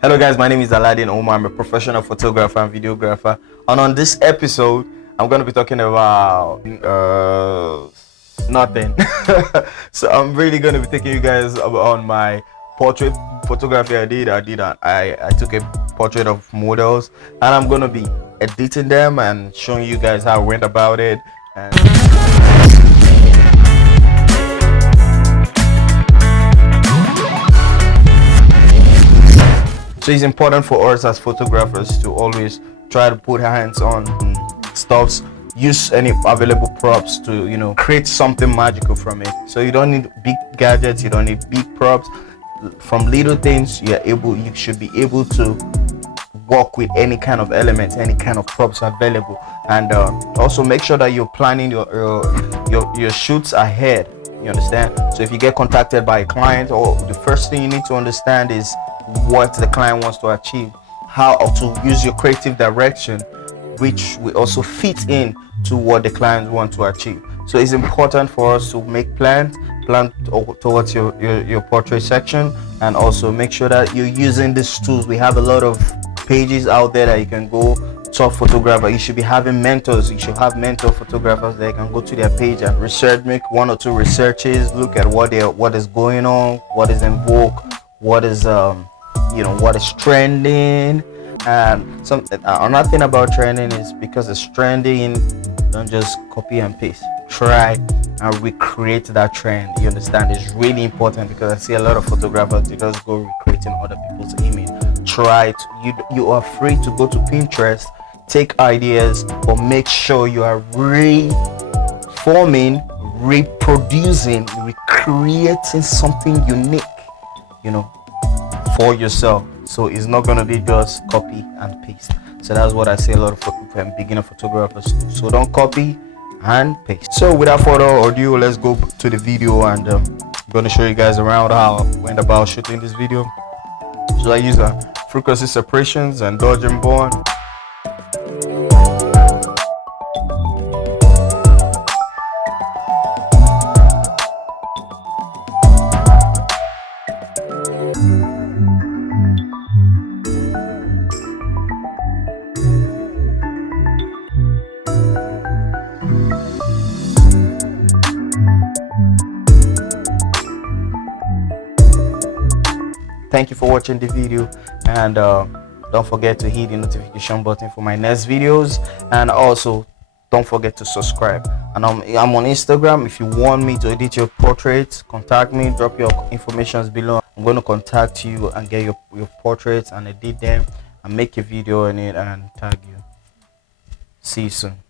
Hello guys, my name is Aladdin Omar. I'm a professional photographer and videographer, and on this episode I'm going to be talking about nothing. So I'm really going to be taking you guys on my portrait photography I took a portrait of models, and I'm going to be editing them and showing you guys how I went about it. And so it's important for us as photographers to always try to put hands on stuffs, use any available props to create something magical from it. So you don't need big gadgets, you don't need big props. From little things you should be able to work with any kind of elements, any kind of props available. And also make sure that you're planning your shoots ahead. You understand? So if you get contacted by a client, or the first thing you need to understand is what the client wants to achieve, how to use your creative direction, which will also fit in to what the clients want to achieve. So it's important for us to make plan towards your portrait section, and also make sure that you're using these tools. We have a lot of pages out there that you can go. Top photographer, you should be having mentors. You should have mentor photographers that can go to their page and research, make one or two researches, look at what is going on, what is in vogue, what is what is trending. And another thing about trending is, because it's trending, don't just copy and paste. Try and recreate that trend. You understand? It's really important, because I see a lot of photographers, they just go recreating other people's image. Try to, you are free to go to Pinterest, take ideas, but make sure you are reforming, reproducing, recreating something unique, for yourself. So it's not going to be just copy and paste. So that's what I say a lot of beginner photographers do. So don't copy and paste. So without further ado, let's go to the video, and I'm going to show you guys around how I went about shooting this video. So I use frequency separations and dodge and burn. Thank you for watching the video, and don't forget to hit the notification button for my next videos, and also don't forget to subscribe. And I'm on Instagram. If you want me to edit your portraits, contact me, drop your information below. I'm going to contact you and get your portraits and edit them and make a video on it and tag you. See you soon.